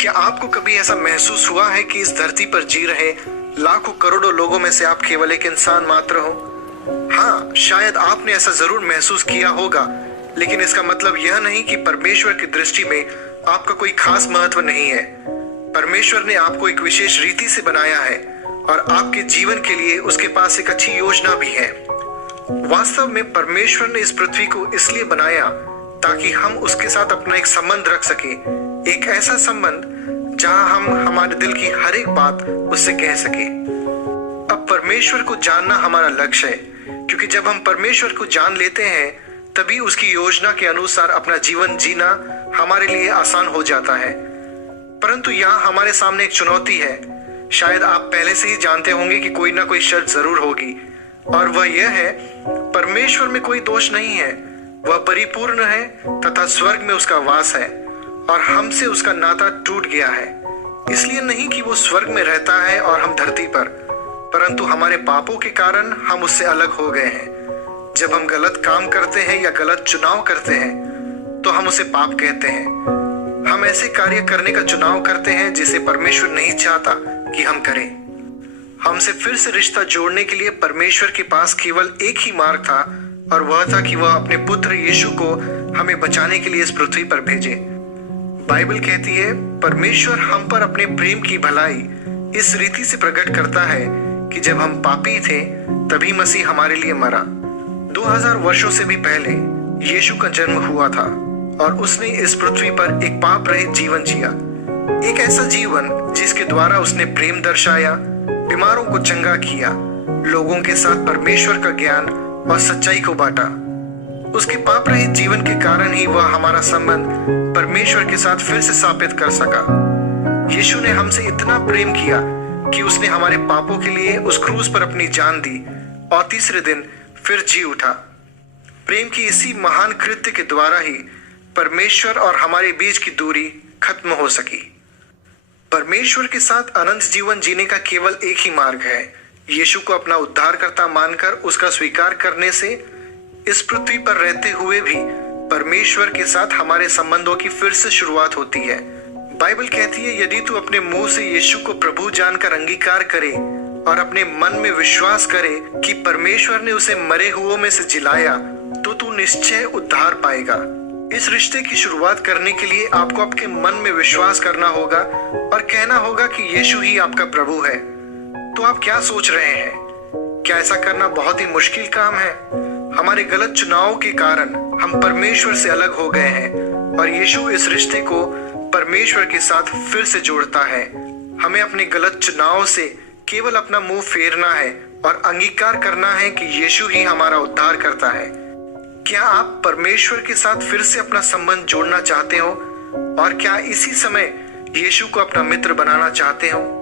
क्या आपको कभी ऐसा महसूस हुआ है कि इस धरती पर जी रहे लाखों करोड़ों लोगों में से आप केवल एक इंसान मात्र हो? हाँ, शायद आपने ऐसा जरूर महसूस किया होगा, लेकिन इसका मतलब यह नहीं कि परमेश्वर की दृष्टि में आपका कोई खास महत्व नहीं है। परमेश्वर ने आपको एक विशेष रीति से बनाया है और आपके जीवन के लिए उसके पास एक अच्छी योजना भी है। वास्तव में परमेश्वर ने इस पृथ्वी को इसलिए बनाया ताकि हम उसके साथ अपना एक संबंध रख सके, एक ऐसा संबंध जहां हम हमारे दिल की हर एक बात उससे कह सके। अब परमेश्वर को जानना हमारा लक्ष्य है, क्योंकि जब हम परमेश्वर को जान लेते हैं तभी उसकी योजना के अनुसार अपना जीवन जीना हमारे लिए आसान हो जाता है। परंतु यहाँ हमारे सामने एक चुनौती है। शायद आप पहले से ही जानते होंगे कि कोई ना कोई शर्त जरूर होगी, और वह यह है, परमेश्वर में कोई दोष नहीं है। वह परिपूर्ण है तथा स्वर्ग में उसका वास है और हमसे उसका नाता टूट गया है। इसलिए नहीं कि वो स्वर्ग में रहता है और हम धरती पर, परंतु हमारे पापों के कारण हम उससे अलग हो गए हैं। जब हम गलत काम करते हैं या गलत चुनाव करते हैं तो हम उसे पाप कहते हैं। हम ऐसे कार्य करने का चुनाव करते हैं जिसे परमेश्वर नहीं चाहता कि हम करें। हमसे फिर से रिश्ता जोड़ने के लिए परमेश्वर के पास केवल एक ही मार्ग था, और वह था कि वह अपने पुत्र यीशु को हमें बचाने के लिए इस पृथ्वी पर भेजे। बाइबल कहती है, परमेश्वर हम पर अपने प्रेम की भलाई इस रीति से प्रकट करता है कि जब हम पापी थे तभी मसीह हमारे लिए मरा। 2000 वर्षों से भी पहले यीशु का जन्म हुआ था और उसने इस पृथ्वी पर एक पाप रहित जीवन जिया, एक ऐसा जीवन जिसके द्वारा उसने प्रेम दर्शाया, बीमारों को चंगा किया, लोगों के साथ परमेश्वर का ज्ञान और सच्चाई को बांटा। उसके पाप रहित जीवन के कारण ही वह हमारा संबंध परमेश्वर के साथ फिर से स्थापित कर सका। यीशु ने हमसे इतना प्रेम किया कि उसने हमारे पापों के लिए उस क्रूस पर अपनी जान दी और तीसरे दिन फिर जी उठा। प्रेम की इसी महान कृत्य के द्वारा ही परमेश्वर और हमारे बीच की दूरी खत्म हो सकी। परमेश्वर के साथ अनंत जीवन जीने का केवल एक ही मार्ग है, यीशु को अपना उद्धारकर्ता मानकर उसका स्वीकार करने से इस पृथ्वी पर रहते हुए भी परमेश्वर के साथ हमारे संबंधों की फिर से शुरुआत होती है। बाइबल कहती है, यदि तू अपने मुंह से यीशु को प्रभु जानकर अंगीकार करे और अपने मन में विश्वास करे कि परमेश्वर ने उसे मरे हुओं में से जिलाया, तो तू निश्चय उद्धार पाएगा। इस रिश्ते की शुरुआत करने के लिए आपको आपके मन में विश्वास करना होगा और कहना होगा कि यीशु ही आपका प्रभु है। तो आप क्या सोच रहे हैं? क्या ऐसा करना बहुत ही मुश्किल काम है? हमारे गलत चुनावों के कारण हम परमेश्वर से अलग हो गए हैं और यीशु इस रिश्ते को परमेश्वर के साथ फिर से जोड़ता है। हमें अपने गलत चुनावों से केवल अपना मुंह फेरना है और अंगीकार करना है कि यीशु ही हमारा उद्धार करता है। क्या आप परमेश्वर के साथ फिर से अपना संबंध जोड़ना चाहते हो? और क्या इसी समय यीशु को अपना मित्र बनाना चाहते हो?